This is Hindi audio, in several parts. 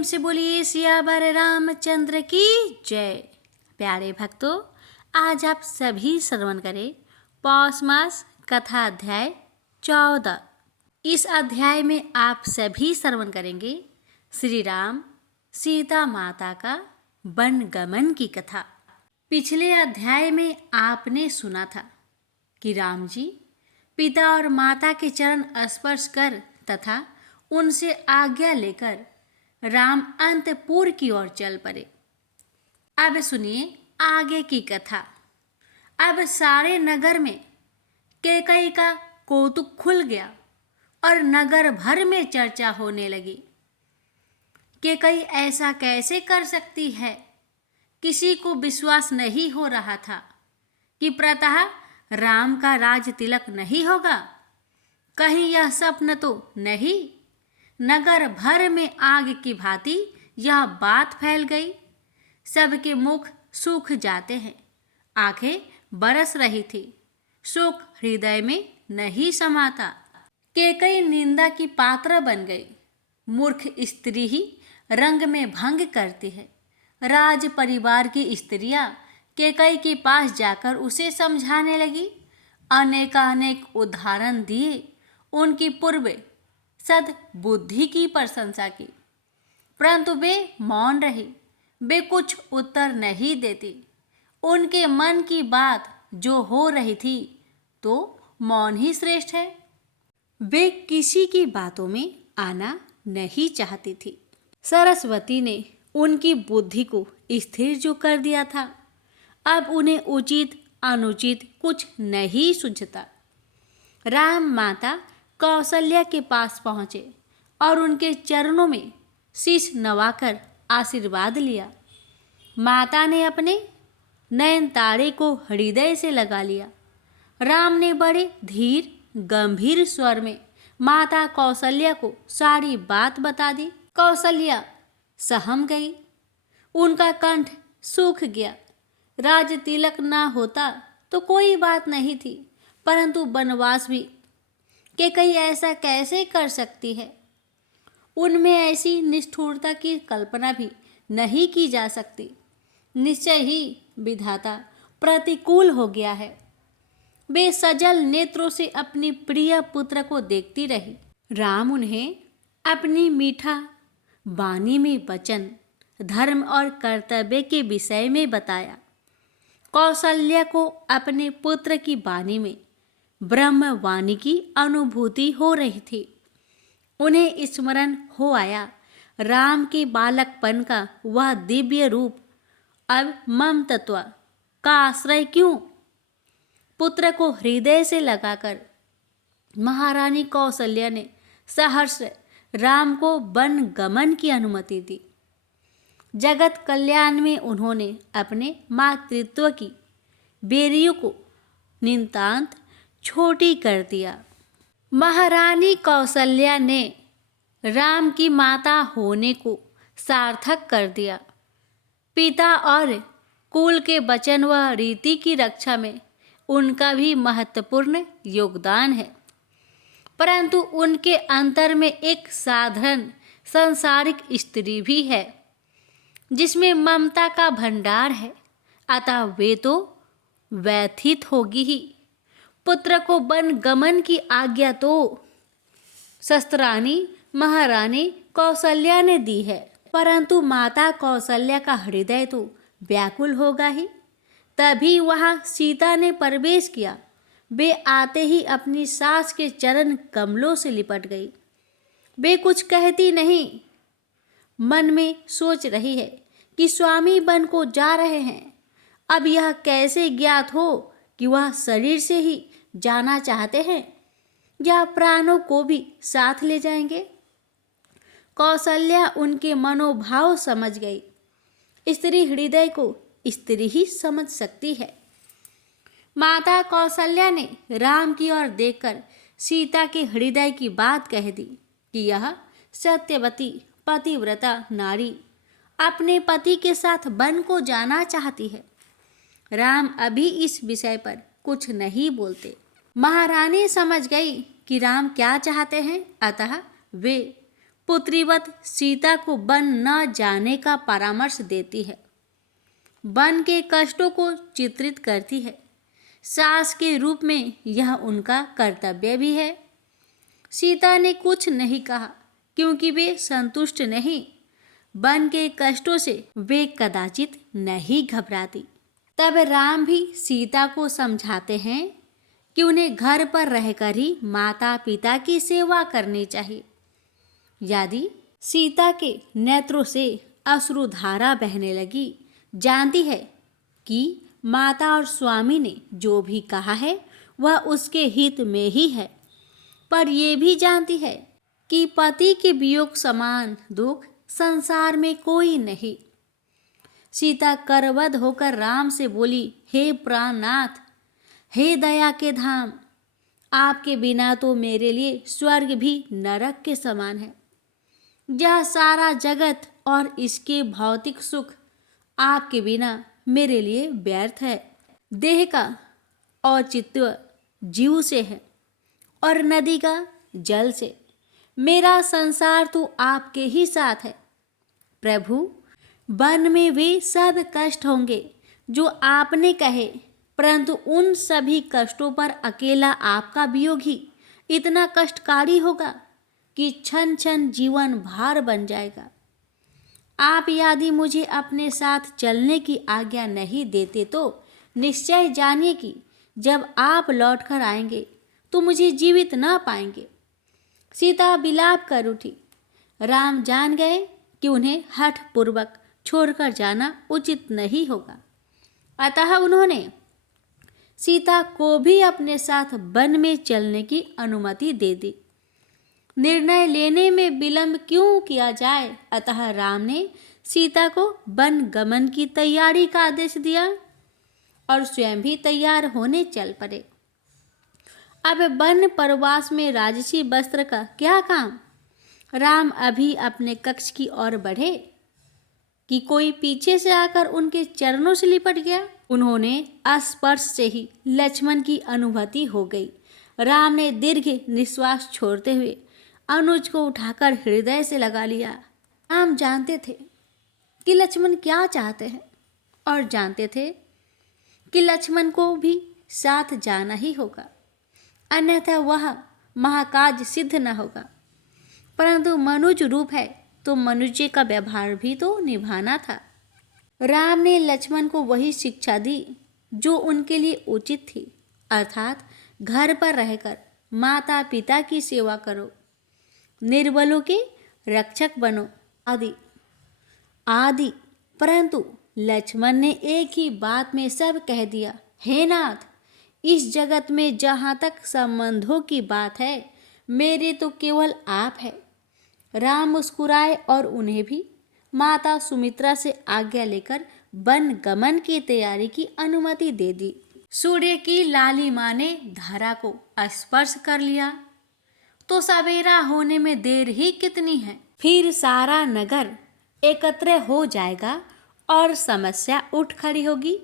प्रेम से बोलिए सियावर रामचंद्र की जय। प्यारे भक्तों, आज आप सभी श्रवण करें पौष मास कथा अध्याय 14। इस अध्याय में आप सभी श्रवण करेंगे श्री राम सीता माता का वन गमन की कथा। पिछले अध्याय में आपने सुना था कि राम जी पिता और माता के चरण स्पर्श कर तथा उनसे आज्ञा लेकर राम अंतपुर की ओर चल पड़े। अब सुनिए आगे की कथा। अब सारे नगर में कैकई का कौतुक खुल गया और नगर भर में चर्चा होने लगी। कैकई ऐसा कैसे कर सकती है? किसी को विश्वास नहीं हो रहा था कि प्रातः राम का राज तिलक नहीं होगा। कहीं यह स्वप्न तो नहीं? नगर भर में आग की भांति यह बात फैल गई। सबके मुख सूख जाते हैं, आंखें बरस रही थी, शोक हृदय में नहीं समाता। कैकई निंदा की पात्र बन गई। मूर्ख स्त्री ही रंग में भंग करती है। राज परिवार की स्त्रियां कैकई के पास जाकर उसे समझाने लगी। अनेकानेक उदाहरण दिए, उनकी पूर्व सद बुद्धि की प्रशंसा की, परंतु वे मौन रही। वे कुछ उत्तर नहीं देती। उनके मन की बात जो हो रही थी तो मौन ही श्रेष्ठ है। वे किसी की बातों में आना नहीं चाहती थी। सरस्वती ने उनकी बुद्धि को स्थिर जो कर दिया था, अब उन्हें उचित अनुचित कुछ नहीं सूझता। राम माता कौशल्या के पास पहुँचे और उनके चरणों में शीश नवाकर आशीर्वाद लिया। माता ने अपने नयन तारे को हृदय से लगा लिया। राम ने बड़े धीर गंभीर स्वर में माता कौशल्या को सारी बात बता दी। कौशल्या सहम गई। उनका कंठ सूख गया। राज तिलक ना होता तो कोई बात नहीं थी, परंतु वनवास भी कैकई ऐसा कैसे कर सकती है? उनमें ऐसी निष्ठुरता की कल्पना भी नहीं की जा सकती। निश्चय ही विधाता प्रतिकूल हो गया है। वे सजल नेत्रों से अपनी प्रिय पुत्र को देखती रही। राम उन्हें अपनी मीठा वाणी में वचन, धर्म और कर्तव्य के विषय में बताया। कौशल्या को अपने पुत्र की वाणी में ब्रह्मवाणी की अनुभूति हो रही थी। उन्हें स्मरण हो आया राम के बालकपन का वह दिव्य रूप। अब ममतत्व का आश्रय क्यों? पुत्र को हृदय से लगाकर महारानी कौशल्या ने सहर्ष राम को वन गमन की अनुमति दी। जगत कल्याण में उन्होंने अपने मातृत्व की बेरियों को नितांत छोटी कर दिया। महारानी कौशल्या ने राम की माता होने को सार्थक कर दिया। पिता और कुल के वचन व रीति की रक्षा में उनका भी महत्वपूर्ण योगदान है, परंतु उनके अंतर में एक साधारण सांसारिक स्त्री भी है जिसमें ममता का भंडार है, अतः वे तो व्यथित होगी ही। पुत्र को वन गमन की आज्ञा तो शस्त्राणी महारानी कौशल्या ने दी है, परंतु माता कौशल्या का हृदय तो व्याकुल होगा ही। तभी वहां सीता ने प्रवेश किया। वे आते ही अपनी सास के चरण कमलों से लिपट गई। वे कुछ कहती नहीं, मन में सोच रही है कि स्वामी वन को जा रहे हैं। अब यह कैसे ज्ञात हो कि वह शरीर से ही जाना चाहते हैं या प्राणों को भी साथ ले जाएंगे? कौशल्या उनके मनोभाव समझ गई। स्त्री हृदय को स्त्री ही समझ सकती है। माता कौशल्या ने राम की ओर देखकर सीता के हृदय की बात कह दी कि यह सत्यवती पतिव्रता नारी अपने पति के साथ वन को जाना चाहती है। राम अभी इस विषय पर कुछ नहीं बोलते। महारानी समझ गई कि राम क्या चाहते हैं, अतः वे पुत्रीवत सीता को वन न जाने का परामर्श देती है, वन के कष्टों को चित्रित करती है। सास के रूप में यह उनका कर्तव्य भी है। सीता ने कुछ नहीं कहा क्योंकि वे संतुष्ट नहीं। वन के कष्टों से वे कदाचित नहीं घबराती। तब राम भी सीता को समझाते हैं कि उन्हें घर पर रहकर ही माता पिता की सेवा करनी चाहिए। यदि सीता के नेत्रों से अश्रुधारा बहने लगी, जानती है कि माता और स्वामी ने जो भी कहा है वह उसके हित में ही है, पर ये भी जानती है कि पति के वियोग समान दुख संसार में कोई नहीं। सीता करवद होकर राम से बोली, हे प्राणनाथ, हे दया के धाम, आपके बिना तो मेरे लिए स्वर्ग भी नरक के समान है। यह सारा जगत और इसके भौतिक सुख आपके बिना मेरे लिए व्यर्थ है। देह का औचित्य जीव से है और नदी का जल से। मेरा संसार तो आपके ही साथ है। प्रभु, वन में वे सब कष्ट होंगे जो आपने कहे, परंतु उन सभी कष्टों पर अकेला आपका वियोग ही इतना कष्टकारी होगा कि क्षण क्षण जीवन भार बन जाएगा। आप यदि मुझे अपने साथ चलने की आज्ञा नहीं देते तो निश्चय जानिए कि जब आप लौटकर आएंगे तो मुझे जीवित ना पाएंगे। सीता विलाप कर उठी। राम जान गए कि उन्हें हठपूर्वक छोड़कर जाना उचित नहीं होगा, अतः उन्होंने सीता को भी अपने साथ वन में चलने की अनुमति दे दी। निर्णय लेने में विलंब क्यों किया जाए, अतः राम ने सीता को वन गमन की तैयारी का आदेश दिया और स्वयं भी तैयार होने चल पड़े। अब वन परवास में राजसी वस्त्र का क्या काम। राम अभी अपने कक्ष की ओर बढ़े कि कोई पीछे से आकर उनके चरणों से लिपट गया। उन्होंने स्पर्श से ही लक्ष्मण की अनुभूति हो गई। राम ने दीर्घ निश्वास छोड़ते हुए अनुज को उठाकर हृदय से लगा लिया। राम जानते थे कि लक्ष्मण क्या चाहते हैं और जानते थे कि लक्ष्मण को भी साथ जाना ही होगा, अन्यथा वह महाकाज सिद्ध न होगा। परंतु मनुज रूप है तो मनुष्य का व्यवहार भी तो निभाना था। राम ने लक्ष्मण को वही शिक्षा दी जो उनके लिए उचित थी, अर्थात घर पर रहकर माता पिता की सेवा करो, निर्बलों के रक्षक बनो आदि आदि। परंतु लक्ष्मण ने एक ही बात में सब कह दिया, हे नाथ, इस जगत में जहाँ तक संबंधों की बात है मेरे तो केवल आप है। राम मुस्कुराए और उन्हें भी माता सुमित्रा से आज्ञा लेकर वन गमन की तैयारी की अनुमति दे दी। सूर्य की लालिमा ने धरा को स्पर्श कर लिया तो सवेरा होने में देर ही कितनी है। फिर सारा नगर एकत्र हो जाएगा और समस्या उठ खड़ी होगी।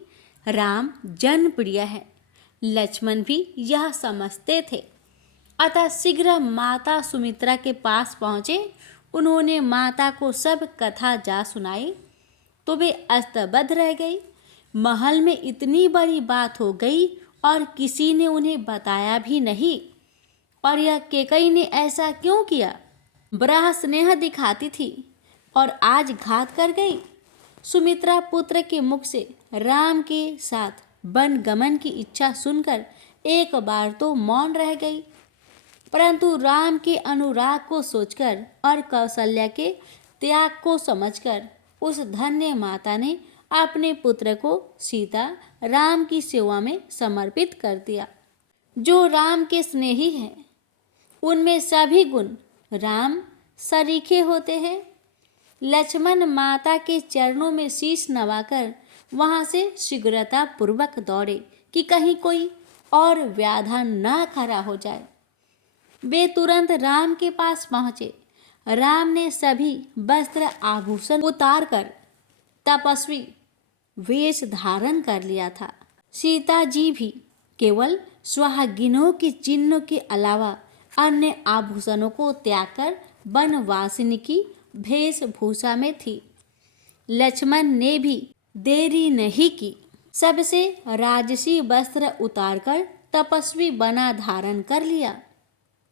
राम जनप्रिय है, लक्ष्मण भी यह समझते थे, अतः शीघ्र माता सुमित्रा के पास पहुँचे। उन्होंने माता को सब कथा जा सुनाई तो वे अस्तबद्ध रह गई। महल में इतनी बड़ी बात हो गई और किसी ने उन्हें बताया भी नहीं। और यह कैकेयी ने ऐसा क्यों किया? बड़ा स्नेह दिखाती थी और आज घात कर गई। सुमित्रा पुत्र के मुख से राम के साथ वन गमन की इच्छा सुनकर एक बार तो मौन रह गई, परंतु राम के अनुराग को सोचकर और कौशल्या के त्याग को समझकर उस धन्य माता ने अपने पुत्र को सीता राम की सेवा में समर्पित कर दिया। जो राम के स्नेही हैं उनमें सभी गुण राम सरीखे होते हैं। लक्ष्मण माता के चरणों में शीश नवाकर वहां से शीघ्रता पूर्वक दौड़े कि कहीं कोई और व्याधा न खड़ा हो जाए। वे तुरंत राम के पास पहुँचे। राम ने सभी वस्त्र आभूषण उतारकर तपस्वी वेश धारण कर लिया था। सीता जी भी केवल सुहागिनों के चिन्ह के अलावा अन्य आभूषणों को त्याग कर वनवासिनी की वेशभूषा में थी। लक्ष्मण ने भी देरी नहीं की, सबसे राजसी वस्त्र उतारकर तपस्वी बना धारण कर लिया।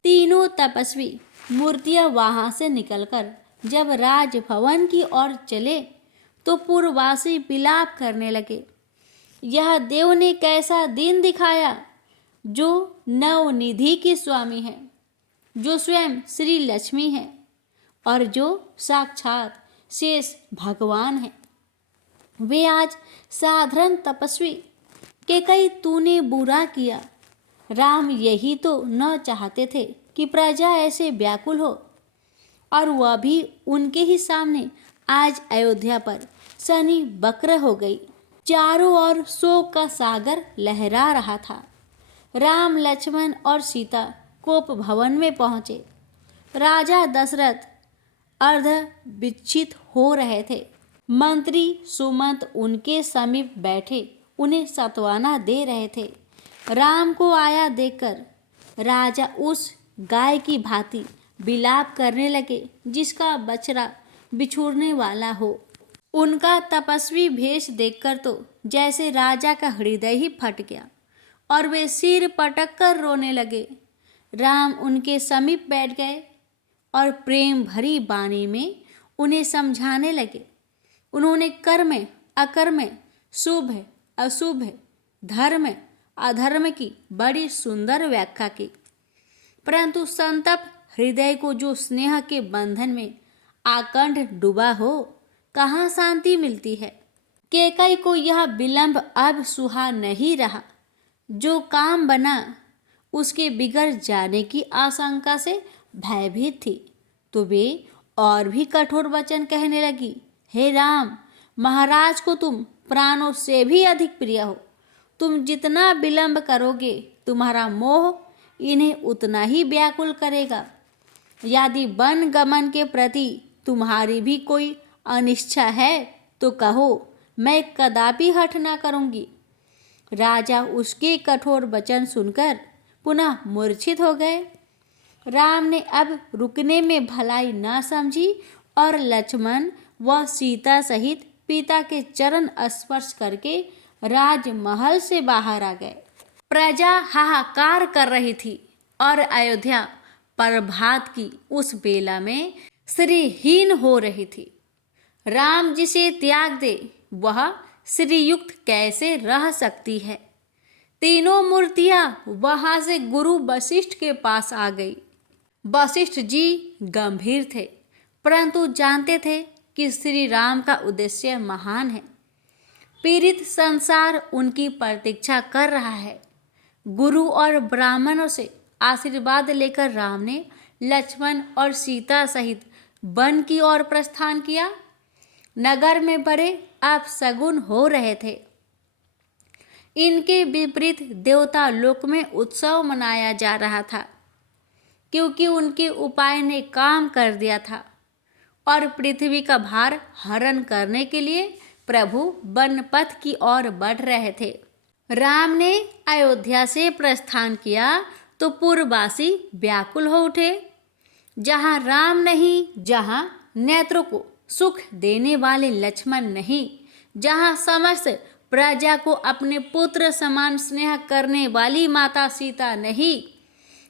तीनों तपस्वी मूर्तियां वहां से निकलकर जब राजभवन की ओर चले तो पूर्ववासी विलाप करने लगे, यह देव ने कैसा दिन दिखाया, जो नवनिधि के स्वामी है, जो स्वयं श्री लक्ष्मी है और जो साक्षात शेष भगवान है। वे आज साधारण तपस्वी के कई तूने बुरा किया। राम यही तो न चाहते थे कि प्रजा ऐसे व्याकुल हो, और वह भी उनके ही सामने आज अयोध्या पर शनि वक्र हो गई। चारों ओर शोक का सागर लहरा रहा था। राम, लक्ष्मण और सीता कोप भवन में पहुंचे। राजा दशरथ अर्ध विचलित हो रहे थे। मंत्री सुमंत उनके समीप बैठे उन्हें सांत्वना दे रहे थे। राम को आया देखकर राजा उस गाय की भांति विलाप करने लगे जिसका बछड़ा बिछुड़ने वाला हो। उनका तपस्वी भेष देखकर तो जैसे राजा का हृदय ही फट गया और वे सिर पटक कर रोने लगे। राम उनके समीप बैठ गए और प्रेम भरी वाणी में उन्हें समझाने लगे। उन्होंने कर्म अकर्म, शुभ अशुभ, धर्म अधर्म की बड़ी सुंदर व्याख्या की, परंतु संतप्त हृदय को जो स्नेह के बंधन में आकंठ डूबा हो, कहाँ शांति मिलती है। कैकेयी को यह विलंब अब सुहा नहीं रहा। जो काम बना उसके बिगड़ जाने की आशंका से भयभीत थी, तो वे और भी कठोर वचन कहने लगी। हे राम, महाराज को तुम प्राणों से भी अधिक प्रिय हो। तुम जितना विलंब करोगे, तुम्हारा मोह इन्हें उतना ही व्याकुल करेगा। यदि वन गमन के प्रति तुम्हारी भी कोई अनिच्छा है तो कहो, मैं कदापि हठ न करूंगी। राजा उसके कठोर वचन सुनकर पुनः मूर्छित हो गए। राम ने अब रुकने में भलाई न समझी और लक्ष्मण व सीता सहित पिता के चरण स्पर्श करके राजमहल से बाहर आ गए। प्रजा हाहाकार कर रही थी और अयोध्या प्रभात की उस बेला में श्रीहीन हो रही थी। राम जिसे त्याग दे वह श्रीयुक्त कैसे रह सकती है। तीनों मूर्तियां वहां से गुरु वशिष्ठ के पास आ गई। वशिष्ठ जी गंभीर थे, परंतु जानते थे कि श्री राम का उद्देश्य महान है। पीड़ित संसार उनकी प्रतीक्षा कर रहा है। गुरु और ब्राह्मणों से आशीर्वाद लेकर राम ने लक्ष्मण और सीता सहित वन की ओर प्रस्थान किया। नगर में बड़े अपशगुन हो रहे थे। इनके विपरीत देवता लोक में उत्सव मनाया जा रहा था, क्योंकि उनके उपाय ने काम कर दिया था और पृथ्वी का भार हरण करने के लिए प्रभु वन पथ की ओर बढ़ रहे थे। राम ने अयोध्या से प्रस्थान किया तो पूर्ववासी व्याकुल हो उठे। जहाँ राम नहीं, जहाँ नेत्रों को सुख देने वाले लक्ष्मण नहीं, जहाँ समस्त प्रजा को अपने पुत्र समान स्नेह करने वाली माता सीता नहीं,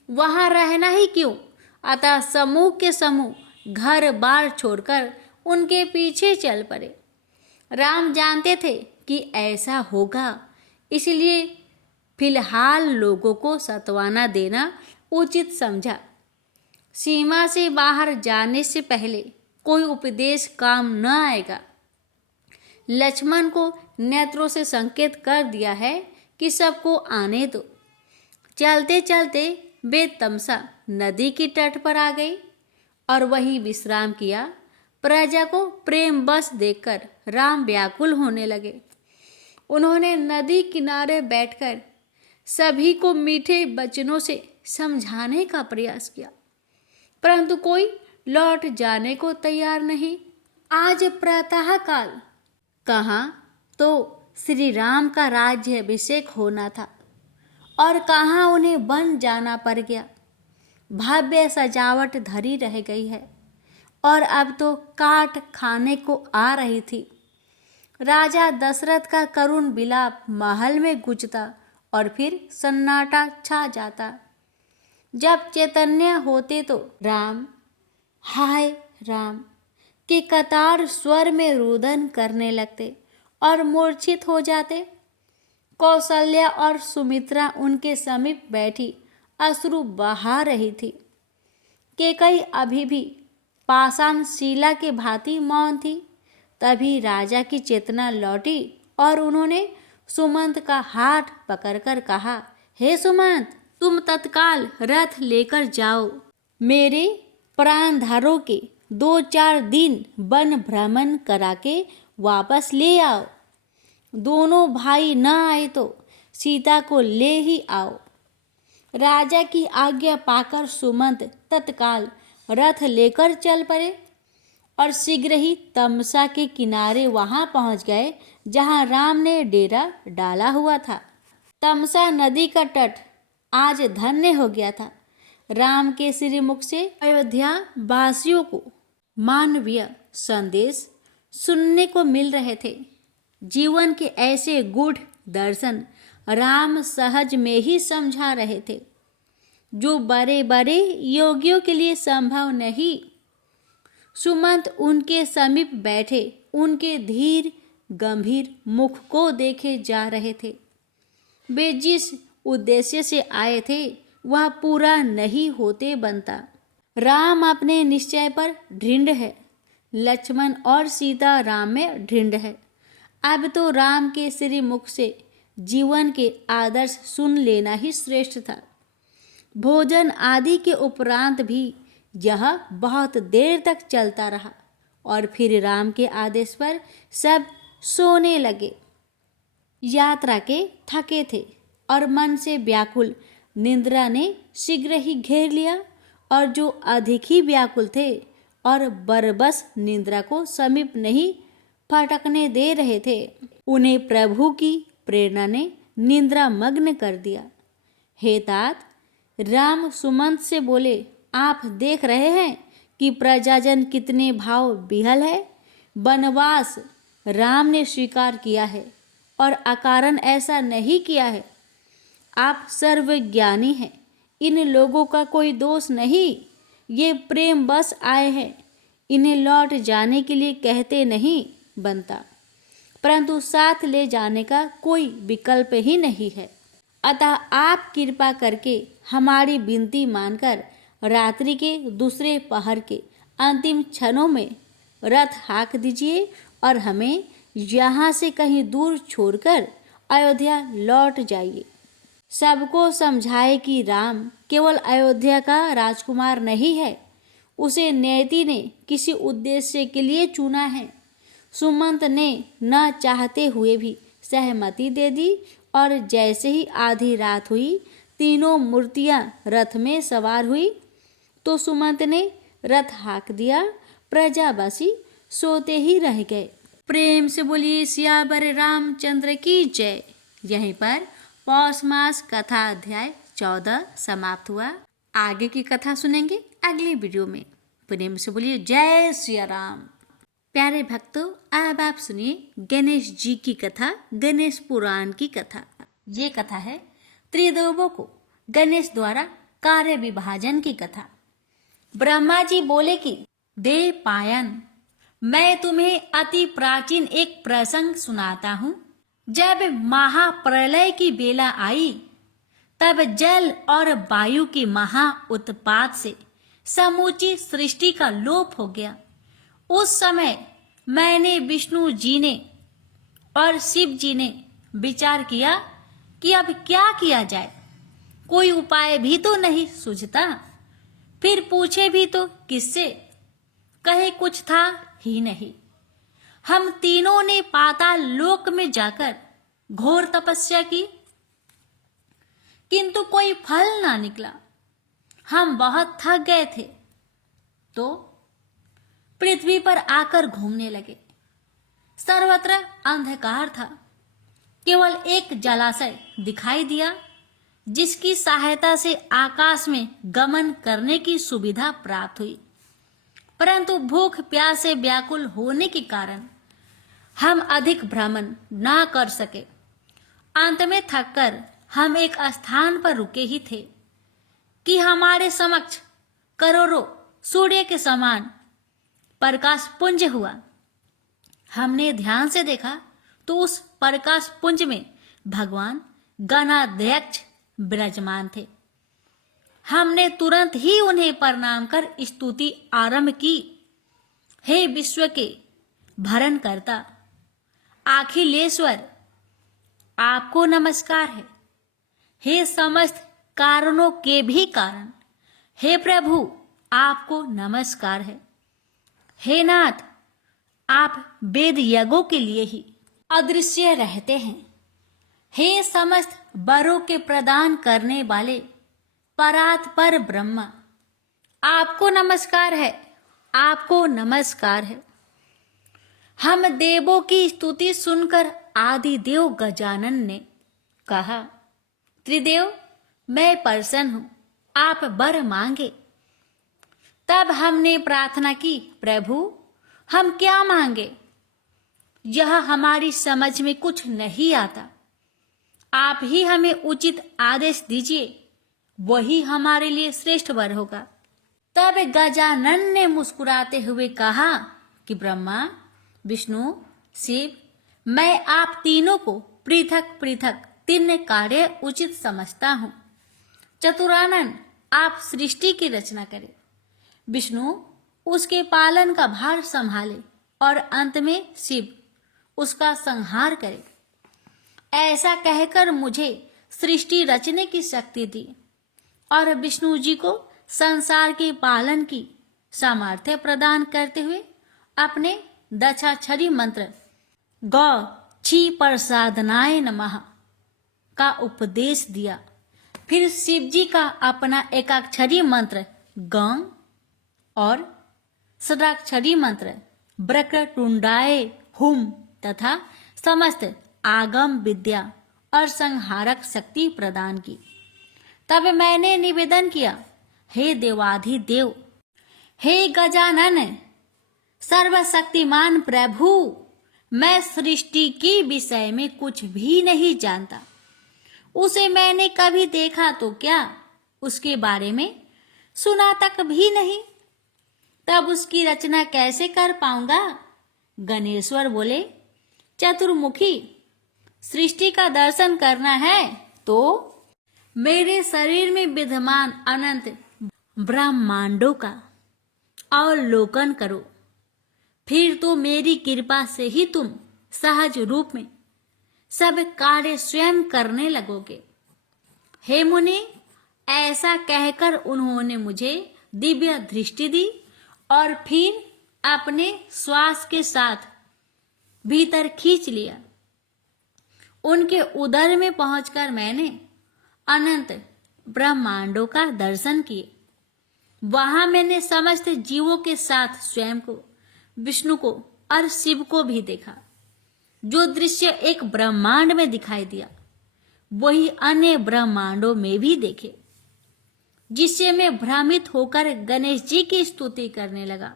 वहाँ रहना ही क्यों। अतः समूह के समूह घर बार छोड़कर उनके पीछे चल पड़े। राम जानते थे कि ऐसा होगा, इसलिए फिलहाल लोगों को सांत्वना देना उचित समझा। सीमा से बाहर जाने से पहले कोई उपदेश काम न आएगा। लक्ष्मण को नेत्रों से संकेत कर दिया है कि सबको आने दो। चलते चलते वे तमसा नदी की तट पर आ गई और वहीं विश्राम किया। प्रजा को प्रेम बस देखकर राम व्याकुल होने लगे। उन्होंने नदी किनारे बैठकर सभी को मीठे वचनों से समझाने का प्रयास किया, परंतु कोई लौट जाने को तैयार नहीं। आज प्रातःकाल कहाँ तो श्री राम का राज्याभिषेक होना था और कहाँ उन्हें वन जाना पड़ गया। भव्य सजावट धरी रह गई है। और अब तो काट खाने को आ रही थी। राजा दशरथ का करुण विलाप महल में गूंजता और फिर सन्नाटा छा जाता। जब चैतन्य होते तो राम, हाय राम के कतार स्वर में रुदन करने लगते और मूर्छित हो जाते। कौशल्या और सुमित्रा उनके समीप बैठी अश्रु बहा रही थी। कैकेयी अभी भी पाषाण शिला के भांति मौन थी। तभी राजा की चेतना लौटी और उन्होंने सुमंत का हाथ पकड़कर कहा, हे सुमंत, तुम तत्काल रथ लेकर जाओ। मेरे प्राणधारों के 2-4 दिन वन भ्रमण करा के वापस ले आओ। दोनों भाई न आए तो सीता को ले ही आओ। राजा की आज्ञा पाकर सुमंत तत्काल रथ लेकर चल पड़े और शीघ्र ही तमसा के किनारे वहां पहुंच गए जहां राम ने डेरा डाला हुआ था। तमसा नदी का तट आज धन्य हो गया था। राम के श्रीमुख से अयोध्या वासियों को मानवीय संदेश सुनने को मिल रहे थे। जीवन के ऐसे गूढ़ दर्शन राम सहज में ही समझा रहे थे जो बड़े बड़े योगियों के लिए संभव नहीं। सुमंत उनके समीप बैठे उनके धीर गंभीर मुख को देखे जा रहे थे। वे जिस उद्देश्य से आए थे वह पूरा नहीं होते बनता। राम अपने निश्चय पर दृढ़ है, लक्ष्मण और सीता राम में दृढ़ है। अब तो राम के श्री मुख से जीवन के आदर्श सुन लेना ही श्रेष्ठ था। भोजन आदि के उपरांत भी यह बहुत देर तक चलता रहा और फिर राम के आदेश पर सब सोने लगे। यात्रा के थके थे और मन से व्याकुल निद्रा ने शीघ्र ही घेर लिया और जो अधिक ही व्याकुल थे और बरबस निद्रा को समीप नहीं फटकने दे रहे थे, उन्हें प्रभु की प्रेरणा ने निद्रा मग्न कर दिया। हे तात, राम सुमंत से बोले, आप देख रहे हैं कि प्रजाजन कितने भाव विहल है। वनवास राम ने स्वीकार किया है और अकारण ऐसा नहीं किया है। आप सर्वज्ञानी हैं, इन लोगों का कोई दोष नहीं। ये प्रेम बस आए हैं, इन्हें लौट जाने के लिए कहते नहीं बनता, परंतु साथ ले जाने का कोई विकल्प ही नहीं है। अतः आप कृपा करके हमारी विनती मानकर रात्रि के दूसरे पहर के अंतिम क्षणों में रथ हाँक दीजिए और हमें यहाँ से कहीं दूर छोड़कर अयोध्या लौट जाइए। सबको समझाए कि राम केवल अयोध्या का राजकुमार नहीं है, उसे नियति ने किसी उद्देश्य के लिए चुना है। सुमंत ने न चाहते हुए भी सहमति दे दी और जैसे ही आधी रात हुई, तीनों मूर्तियां रथ में सवार हुई तो सुमंत ने रथ हाँक दिया। प्रजावासी सोते ही रह गए। प्रेम से बोलिए सियावर रामचंद्र की जय। यहीं पर पौष मास कथा अध्याय 14 समाप्त हुआ। आगे की कथा सुनेंगे अगली वीडियो में। प्रेम से बोलिए जय सिया राम। प्यारे भक्तों, अब आप सुनिए गणेश जी की कथा, गणेश पुराण की कथा। ये कथा है त्रिदेवों को गणेश द्वारा कार्य विभाजन की कथा। ब्रह्मा जी बोले कि देव पायन, मैं तुम्हें अति प्राचीन एक प्रसंग सुनाता हूँ। जब महाप्रलय की बेला आई तब जल और वायु के महा उत्पात से समूची सृष्टि का लोप हो गया। उस समय मैंने विष्णु जी ने और शिव जी ने विचार किया कि अब क्या किया जाए, कोई उपाय भी तो नहीं सूझता। फिर पूछे भी तो किससे, कहे कुछ था ही नहीं। हम तीनों ने पाताल लोक में जाकर घोर तपस्या की, किंतु कोई फल ना निकला। हम बहुत थक गए थे तो पृथ्वी पर आकर घूमने लगे। सर्वत्र अंधकार था, केवल एक जलाशय दिखाई दिया जिसकी सहायता से आकाश में गमन करने की सुविधा प्राप्त हुई। परंतु भूख प्यास से व्याकुल होने के कारण हम अधिक भ्रमण ना कर सके। अंत में थककर हम एक स्थान पर रुके ही थे कि हमारे समक्ष करोड़ों सूर्य के समान प्रकाश पुंज हुआ। हमने ध्यान से देखा तो उस प्रकाश पुंज में भगवान गणाध्यक्ष विराजमान थे। हमने तुरंत ही उन्हें प्रणाम कर स्तुति आरंभ की। हे विश्व के भरण करता अखिलेश्वर, आपको नमस्कार है। हे समस्त कारणों के भी कारण, हे प्रभु, आपको नमस्कार है। हे नाथ, आप वेद यज्ञों के लिए ही अदृश्य रहते हैं। हे समस्त वरों के प्रदान करने वाले परात पर ब्रह्मा, आपको नमस्कार है, आपको नमस्कार है। हम देवों की स्तुति सुनकर आदि देव गजानन ने कहा, त्रिदेव, मैं प्रसन्न हूं, आप वर मांगे। तब हमने प्रार्थना की, प्रभु, हम क्या मांगे? यह हमारी समझ में कुछ नहीं आता। आप ही हमें उचित आदेश दीजिए, वही हमारे लिए श्रेष्ठ वर होगा। तब गजानन ने मुस्कुराते हुए कहा कि ब्रह्मा, विष्णु, शिव, मैं आप तीनों को पृथक पृथक तीन कार्य उचित समझता हूं। चतुरानन, आप सृष्टि की रचना करें, विष्णु उसके पालन का भार संभाले और अंत में शिव उसका संहार करे। ऐसा कहकर मुझे सृष्टि रचने की शक्ति दी और विष्णु जी को संसार के पालन की सामर्थ्य प्रदान करते हुए अपने दशाक्षरी मंत्र गौ छी प्रसादनाय नमः का उपदेश दिया। फिर शिव जी का अपना एकाक्षरी मंत्र गंग और षडाक्षरी मंत्र वक्रतुंडाय हुम तथा समस्त आगम विद्या और संहारक शक्ति प्रदान की। तब मैंने निवेदन किया, हे देवाधिदेव, हे गजानन, सर्वशक्तिमान प्रभु, मैं सृष्टि के विषय में कुछ भी नहीं जानता। उसे मैंने कभी देखा तो क्या, उसके बारे में सुना तक भी नहीं। तब उसकी रचना कैसे कर पाऊंगा? गणेश्वर बोले, चतुर्मुखी, सृष्टि का दर्शन करना है तो मेरे शरीर में विद्यमान अनंत ब्रह्मांडों का अवलोकन करो, फिर तो मेरी कृपा से ही तुम सहज रूप में सब कार्य स्वयं करने लगोगे। हे मुनि, ऐसा कहकर उन्होंने मुझे दिव्य दृष्टि दी और फिर अपने श्वास के साथ भीतर खींच लिया। उनके उदर में पहुंचकर मैंने अनंत ब्रह्मांडों का दर्शन किए। वहां मैंने समस्त जीवों के साथ स्वयं को, विष्णु को और शिव को भी देखा। जो दृश्य एक ब्रह्मांड में दिखाई दिया, वही अन्य ब्रह्मांडों में भी देखे, जिससे मैं भ्रमित होकर गणेश जी की स्तुति करने लगा।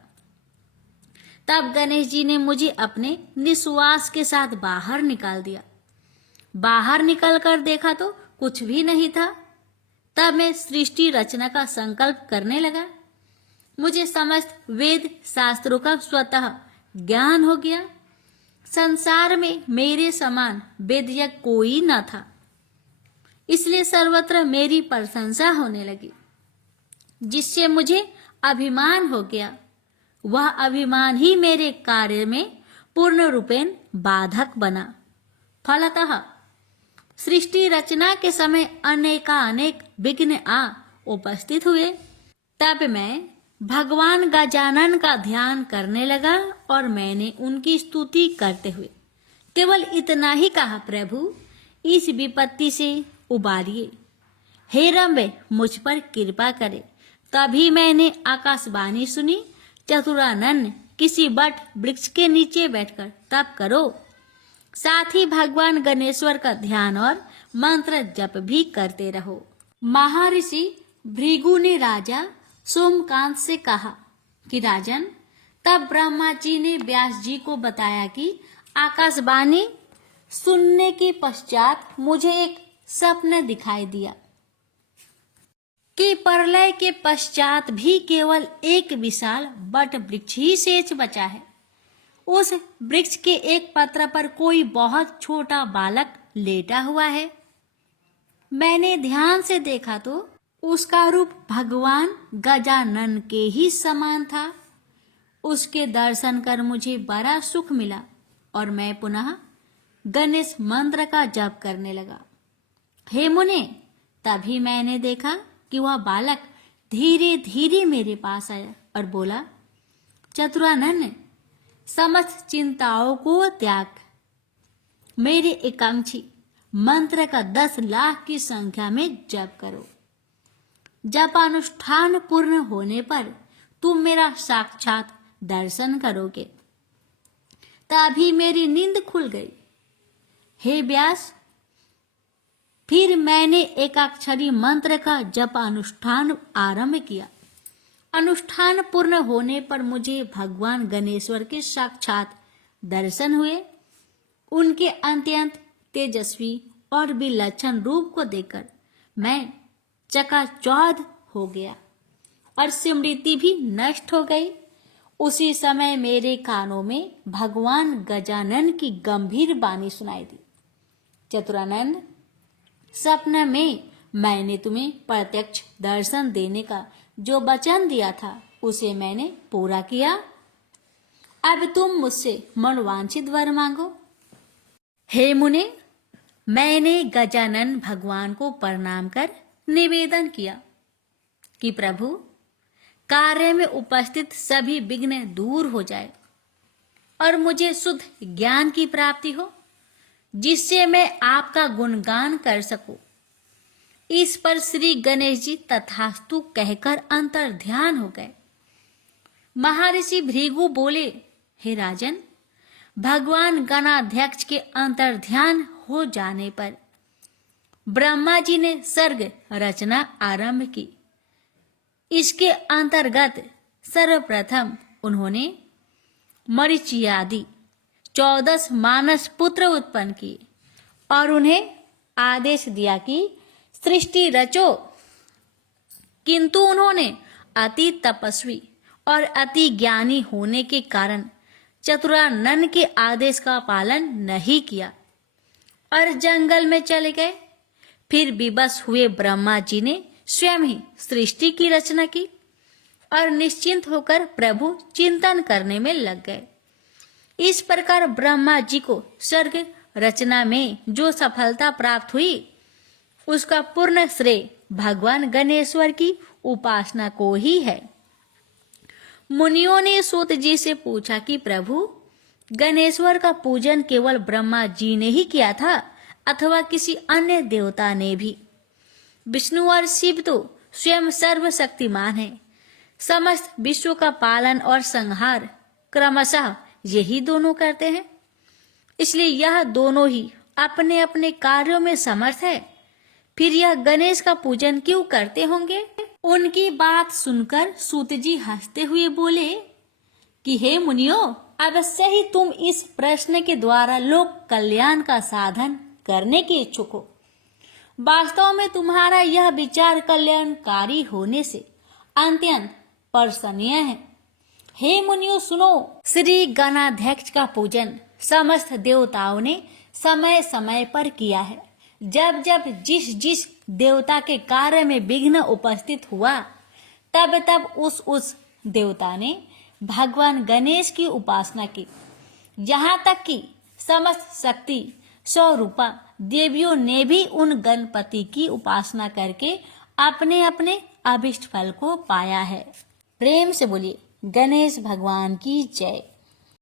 तब गणेश जी ने मुझे अपने निश्वास के साथ बाहर निकाल दिया। बाहर निकलकर देखा तो कुछ भी नहीं था। तब मैं सृष्टि रचना का संकल्प करने लगा। मुझे समस्त वेद शास्त्रों का स्वतः ज्ञान हो गया। संसार में मेरे समान वेद्य कोई न था, इसलिए सर्वत्र मेरी प्रशंसा होने लगी, जिससे मुझे अभिमान हो गया। वह अभिमान ही मेरे कार्य में पूर्ण रूपेण बाधक बना। फलतः सृष्टि रचना के समय अनेक विघ्न आ उपस्थित हुए। तब मैं भगवान गजानन का ध्यान करने लगा और मैंने उनकी स्तुति करते हुए केवल इतना ही कहा, प्रभु, इस विपत्ति से उबारिए। हे रंबे, मुझ पर कृपा करे। तभी मैंने आकाशवाणी सुनी, चतुरानन, किसी वट वृक्ष के नीचे बैठकर तप करो। साथ ही भगवान गणेश्वर का ध्यान और मंत्र जप भी करते रहो। महर्षि भृगु ने राजा सोमकांत से कहा, कि राजन, तब ब्रह्मा जी ने व्यास जी को बताया कि आकाशवाणी सुनने के पश्चात मुझे एक स्वप्न दिखाई दिया कि प्रलय के पश्चात भी केवल एक विशाल बट वृक्ष ही शेष बचा है। उस वृक्ष के एक पत्र पर कोई बहुत छोटा बालक लेटा हुआ है। मैंने ध्यान से देखा तो उसका रूप भगवान गजानन के ही समान था। उसके दर्शन कर मुझे बड़ा सुख मिला और मैं पुनः गणेश मंत्र का जप करने लगा। हे मुने, तभी मैंने देखा कि वह बालक धीरे धीरे मेरे पास आया और बोला, चतुरानन, समस्त चिंताओं को त्याग, मेरे एकांक्षी मंत्र का 10 लाख की संख्या में जप करो। जपानुष्ठान पूर्ण होने पर तुम मेरा साक्षात दर्शन करोगे। तभी मेरी नींद खुल गई। हे व्यास, फिर मैंने एकाक्षरी मंत्र का जप अनुष्ठान आरंभ किया। अनुष्ठान पूर्ण होने पर मुझे भगवान गणेश्वर के साक्षात दर्शन हुए। उनके अत्यंत तेजस्वी और विलक्षण रूप को देखकर मैं चकाचौंध हो गया और स्मृति भी नष्ट हो गई। उसी समय मेरे कानों में भगवान गजानन की गंभीर वाणी सुनाई दी, चतुरानंद, सपने में मैंने तुम्हें प्रत्यक्ष दर्शन देने का जो वचन दिया था उसे मैंने पूरा किया। अब तुम मुझसे मनोवांछित वर मांगो। हे मुने, मैंने गजानन भगवान को प्रणाम कर निवेदन किया कि प्रभु, कार्य में उपस्थित सभी विघ्न दूर हो जाए और मुझे शुद्ध ज्ञान की प्राप्ति हो, जिससे मैं आपका गुणगान कर सकूं। इस पर श्री गणेश जी तथास्तु कहकर अंतर ध्यान हो गए। महर्षि भृगु बोले, हे राजन, भगवान गणाध्यक्ष के अंतर ध्यान हो जाने पर ब्रह्मा जी ने सर्ग रचना आरंभ की। इसके अंतर्गत सर्वप्रथम उन्होंने मरीचि आदि 14 मानस पुत्र उत्पन्न किए और उन्हें आदेश दिया कि सृष्टि रचो। किंतु उन्होंने अति तपस्वी और अति ज्ञानी होने के कारण चतुरानन के आदेश का पालन नहीं किया और जंगल में चले गए। फिर विवश हुए ब्रह्मा जी ने स्वयं ही सृष्टि की रचना की और निश्चिंत होकर प्रभु चिंतन करने में लग गए। इस प्रकार ब्रह्मा जी को सर्ग रचना में जो सफलता प्राप्त हुई उसका पूर्ण श्रेय भगवान गणेश्वर की उपासना को ही है। मुनियों ने सूत जी से पूछा कि प्रभु, गणेश्वर का पूजन केवल ब्रह्मा जी ने ही किया था अथवा किसी अन्य देवता ने भी? विष्णु और शिव तो स्वयं सर्वशक्तिमान है। समस्त विश्व का पालन और संहार क्रमशः यही दोनों करते हैं, इसलिए यह दोनों ही अपने अपने कार्यों में समर्थ है। फिर यह गणेश का पूजन क्यों करते होंगे? उनकी बात सुनकर सूत जी हंसते हुए बोले कि हे मुनियों, अवश्य ही तुम इस प्रश्न के द्वारा लोक कल्याण का साधन करने के इच्छुक हो। वास्तव में तुम्हारा यह विचार कल्याणकारी होने से अत्यंत प्रशंसनीय है। हे मुनियों सुनो, श्री गणाध्यक्ष का पूजन समस्त देवताओं ने समय समय पर किया है। जब जब जिस जिस देवता के कार्य में विघ्न उपस्थित हुआ तब तब उस देवता ने भगवान गणेश की उपासना की। यहाँ तक कि समस्त शक्ति स्वरूपा देवियों ने भी उन गणपति की उपासना करके अपने अपने अभिष्ट फल को पाया है। प्रेम से बोलिए गणेश भगवान की जय।